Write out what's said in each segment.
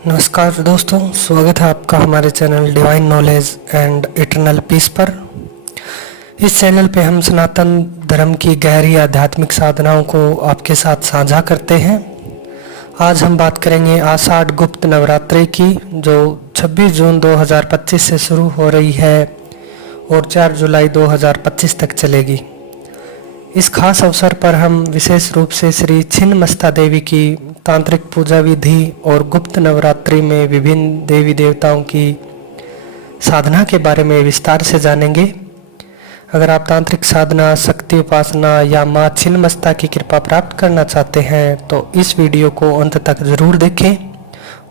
नमस्कार दोस्तों, स्वागत है आपका हमारे channel divine knowledge and eternal peace पर। इस चैनल पे हम सनातन धर्म की गहरी आध्यात्मिक साधनाओं को आपके साथ साझा करते हैं। आज हम बात करेंगे आषाढ़ गुप्त नवरात्रि की, जो 26 जून 2025 से शुरू हो रही है और 4 जुलाई 2025 तक चलेगी। इस खास अवसर पर हम विशेष रूप से श्री छिन्नमस्ता देवी की तांत्रिक पूजा विधि और गुप्त नवरात्रि में विभिन्न देवी देवताओं की साधना के बारे में विस्तार से जानेंगे। अगर आप तांत्रिक साधना, शक्ति उपासना या माँ छिन्नमस्ता की कृपा प्राप्त करना चाहते हैं तो इस वीडियो को अंत तक ज़रूर देखें।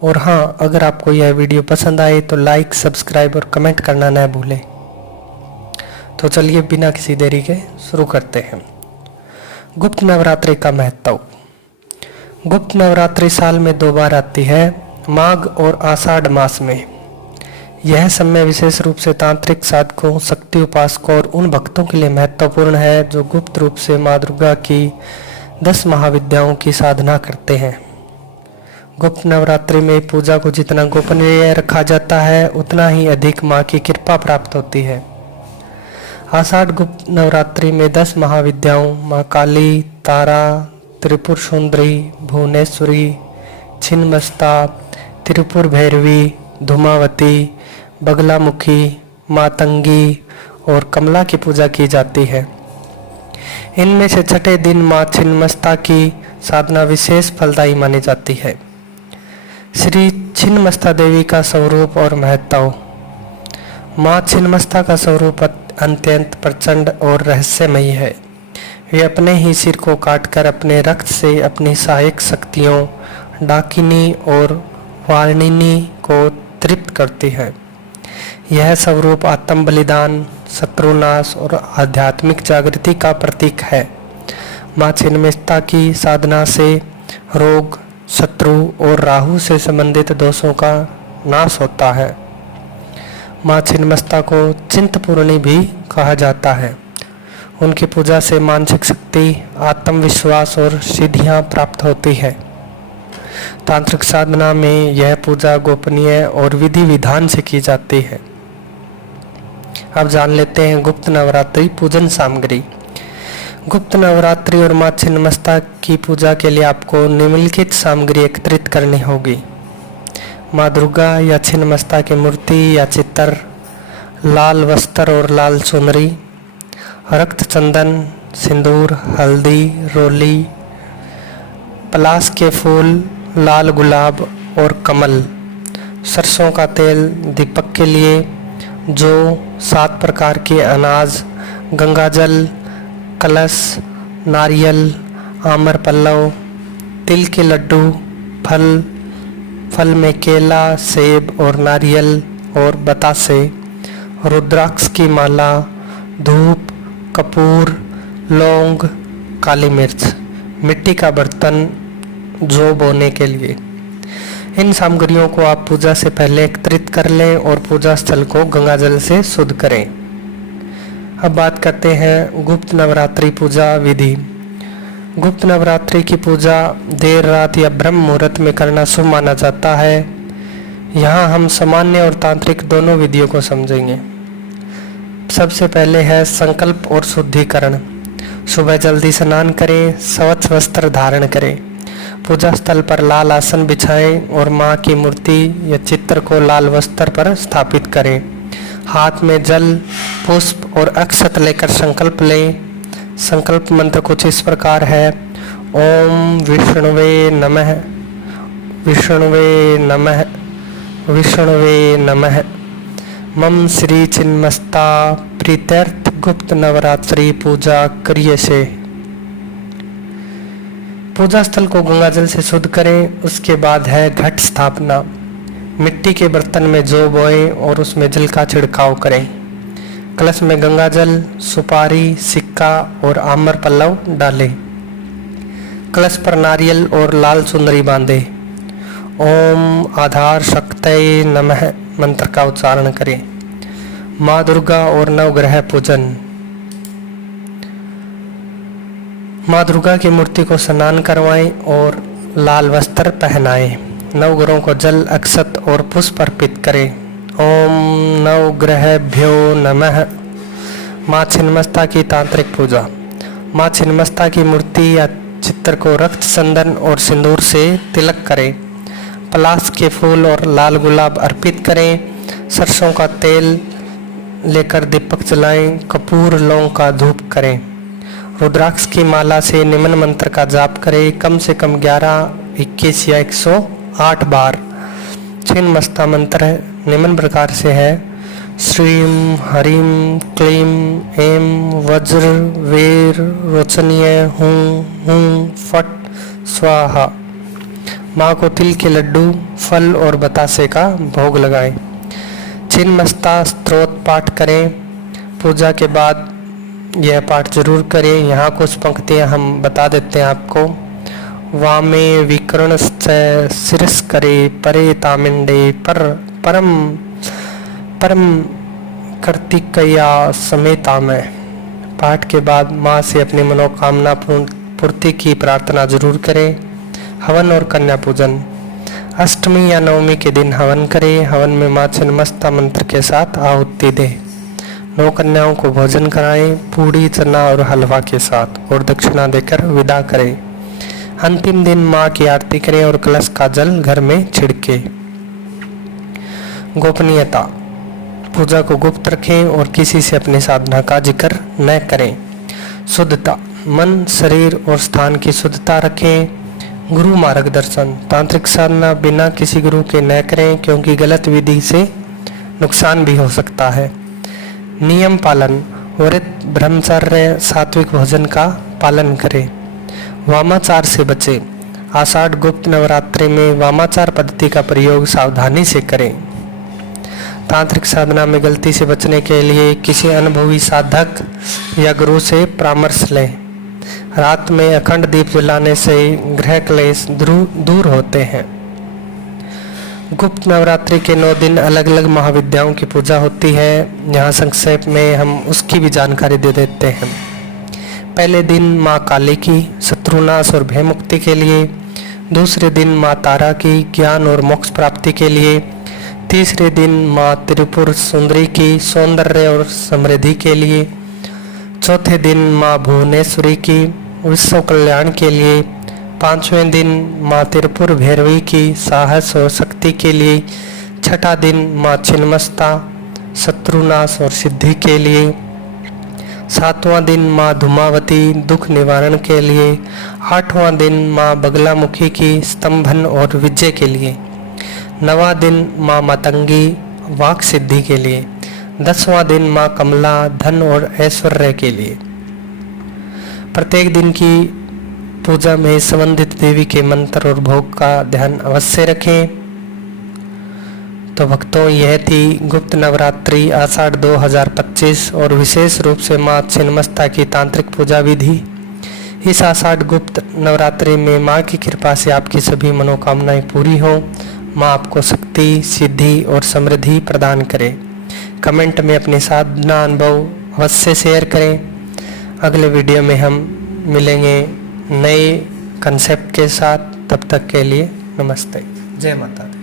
और हाँ, अगर आपको यह वीडियो पसंद आए तो लाइक, सब्सक्राइब और कमेंट करना न भूलें। तो चलिए बिना किसी देरी के शुरू करते हैं। गुप्त नवरात्रि का महत्व। गुप्त नवरात्रि साल में 2 बार आती है, माघ और आषाढ़ मास में। यह समय विशेष रूप से तांत्रिक साधकों, शक्ति उपासकों और उन भक्तों के लिए महत्वपूर्ण है जो गुप्त रूप से माँ दुर्गा की 10 महाविद्याओं की साधना करते हैं। गुप्त नवरात्रि में पूजा को जितना गोपनीय रखा जाता है उतना ही अधिक माँ की कृपा प्राप्त होती है। आषाढ़ गुप्त नवरात्रि में 10 महाविद्याओं माँ काली, तारा, त्रिपुर सुंदरी, भुवनेश्वरी, छिन्नमस्ता, त्रिपुर भैरवी, धूमावती, बगलामुखी, मातंगी और कमला की पूजा की जाती है। इनमें से छठे दिन माँ छिन्नमस्ता की साधना विशेष फलदायी मानी जाती है। श्री छिन्नमस्ता देवी का स्वरूप और महत्व। माँ छिन्नमस्ता का स्वरूप अत्यंत प्रचंड और रहस्यमयी है। वे अपने ही सिर को काटकर अपने रक्त से अपनी सहायक शक्तियों डाकिनी और वार्णिनी को तृप्त करती है। यह स्वरूप आत्म बलिदान, शत्रुनाश और आध्यात्मिक जागृति का प्रतीक है। माँ छिन्नमस्ता की साधना से रोग, शत्रु और राहु से संबंधित दोषों का नाश होता है। माँ छिन्नमस्ता को चिंतपूर्णी भी कहा जाता है। उनकी पूजा से मानसिक शक्ति, आत्मविश्वास और सिद्धियां प्राप्त होती है। तांत्रिक साधना में यह पूजा गोपनीय और विधि विधान से की जाती है। अब जान लेते हैं गुप्त नवरात्रि पूजन सामग्री। गुप्त नवरात्रि और माँ छिन्नमस्ता की पूजा के लिए आपको निम्नलिखित सामग्री एकत्रित करनी होगी। माँ दुर्गा या छिन्नमस्ता की मूर्ति या चित्र, लाल वस्त्र और लाल चुनरी, रक्त चंदन, सिंदूर, हल्दी, रोली, पलाश के फूल, लाल गुलाब और कमल, सरसों का तेल दीपक के लिए, जो 7 प्रकार के अनाज, गंगाजल, कलश, नारियल, आमर पल्लव, तिल के लड्डू, फल में केला, सेब और नारियल और बतासे, रुद्राक्ष की माला, धूप, कपूर, लौंग, काली मिर्च, मिट्टी का बर्तन जौ बोने के लिए। इन सामग्रियों को आप पूजा से पहले एकत्रित कर लें और पूजा स्थल को गंगाजल से शुद्ध करें। अब बात करते हैं गुप्त नवरात्रि पूजा विधि। गुप्त नवरात्रि की पूजा देर रात या ब्रह्म मुहूर्त में करना शुभ माना जाता है। यहाँ हम सामान्य और तांत्रिक दोनों विधियों को समझेंगे। सबसे पहले है संकल्प और शुद्धिकरण। सुबह जल्दी स्नान करें, स्वच्छ वस्त्र धारण करें, पूजा स्थल पर लाल आसन बिछाएं और माँ की मूर्ति या चित्र को लाल वस्त्र पर स्थापित करें। हाथ में जल, पुष्प और अक्षत लेकर संकल्प लें। संकल्प मंत्र कुछ इस प्रकार है: ओम विष्णुवे नमः, विष्णुवे नमः, विष्णुवे नमः। मम श्री छिन्नमस्ता प्रीत्यर्थ गुप्त नवरात्रि पूजा करिए से। पूजा स्थल को गंगाजल से शुद्ध करें। उसके बाद है घट स्थापना। मिट्टी के बर्तन में जौ बोएं और उसमें जल का छिड़काव करें। कलश में गंगाजल, सुपारी, सिक्का और आमर पल्लव डालें। कलश पर नारियल और लाल चुनरी बांधें। ओम आधार शक्तये नमः मंत्र का उच्चारण करें। माँ दुर्गा और नवग्रह पूजन। माँ दुर्गा की मूर्ति को स्नान करवाएं और लाल वस्त्र पहनाएं। नवग्रहों को जल, अक्षत और पुष्प अर्पित करें। ओम नवग्रहभ्यो नमः। माँ छिन्नमस्ता की तांत्रिक पूजा। माँ छिन्नमस्ता की मूर्ति या चित्र को रक्त, चंदन और सिंदूर से तिलक करें। पलाश के फूल और लाल गुलाब अर्पित करें। सरसों का तेल लेकर दीपक जलाएं। कपूर, लौंग का धूप करें। रुद्राक्ष की माला से निम्न मंत्र का जाप करें, कम से कम 11, 21 या 108 बार। छिन्नमस्ता मंत्र निम्न प्रकार से है: श्रीं हरीं क्लीं ऐं वज्र वीर रोचनीय हूं हूं फट स्वाहा। माँ को तिल के लड्डू, फल और बतासे का भोग लगाएं। छिन्नमस्ता स्तोत्र पाठ करें। पूजा के बाद यह पाठ जरूर करें। यहाँ कुछ पंक्तियाँ हम बता देते हैं आपको। वामे विकर्णश्च शिरस्करे परे तामिंडे परम कार्तिकया समेता में। पाठ के बाद माँ से अपनी मनोकामना पूर्ति की प्रार्थना जरूर करें। हवन और कन्या पूजन। अष्टमी या नवमी के दिन हवन करें। हवन में माँ छिन्नमस्ता मंत्र के साथ आहुति दें। 9 कन्याओं को भोजन कराएं, पूड़ी, चना और हलवा के साथ, और दक्षिणा देकर विदा करें। अंतिम दिन माँ की आरती करें और कलश का जल घर में छिड़के। गोपनीयता। पूजा को गुप्त रखें और किसी से अपनी साधना का जिक्र न करें। शुद्धता। मन, शरीर और स्थान की शुद्धता रखें। गुरु मार्गदर्शन। तांत्रिक साधना बिना किसी गुरु के न करें, क्योंकि गलत विधि से नुकसान भी हो सकता है। नियम पालन। व्रत, ब्रह्मचर्य, सात्विक भोजन का पालन करें। वामाचार से बचें। आषाढ़ गुप्त नवरात्रि में वामाचार पद्धति का प्रयोग सावधानी से करें। तांत्रिक साधना में गलती से बचने के लिए किसी अनुभवी साधक या गुरु से परामर्श लें। रात में अखंड दीप जलाने से ग्रह क्लेश दूर होते हैं। गुप्त नवरात्रि के 9 दिन अलग अलग महाविद्याओं की पूजा होती है। यहाँ संक्षेप में हम उसकी भी जानकारी दे देते हैं। पहले दिन माँ काली की शत्रुनाश और भय मुक्ति के लिए। दूसरे दिन माँ तारा की ज्ञान और मोक्ष प्राप्ति के लिए। तीसरे दिन माँ त्रिपुर सुंदरी की सौंदर्य और समृद्धि के लिए। चौथे दिन माँ भुवनेश्वरी की विश्व कल्याण के लिए। 5वें दिन माँ त्रिपुर भैरवी की साहस और शक्ति के लिए। छठा दिन माँ छिन्नमस्ता शत्रुनाश और सिद्धि के लिए। 7वां दिन माँ धूमावती दुख निवारण के लिए। 8वां दिन माँ बगलामुखी की स्तंभन और विजय के लिए। 9वां दिन माँ मातंगी वाक सिद्धि के लिए। 10वां दिन माँ कमला धन और ऐश्वर्य के लिए। प्रत्येक दिन की पूजा में संबंधित देवी के मंत्र और भोग का ध्यान अवश्य रखें। तो भक्तों, यह थी गुप्त नवरात्रि आषाढ़ 2025 और विशेष रूप से माँ छिन्नमस्ता की तांत्रिक पूजा विधि। इस आषाढ़ गुप्त नवरात्रि में माँ की कृपा से आपकी सभी मनोकामनाएं पूरी हो। माँ आपको शक्ति, सिद्धि और समृद्धि प्रदान करे। कमेंट में अपने साधना अनुभव अवश्य शेयर करें। अगले वीडियो में हम मिलेंगे नए कंसेप्ट के साथ। तब तक के लिए नमस्ते। जय माता दी।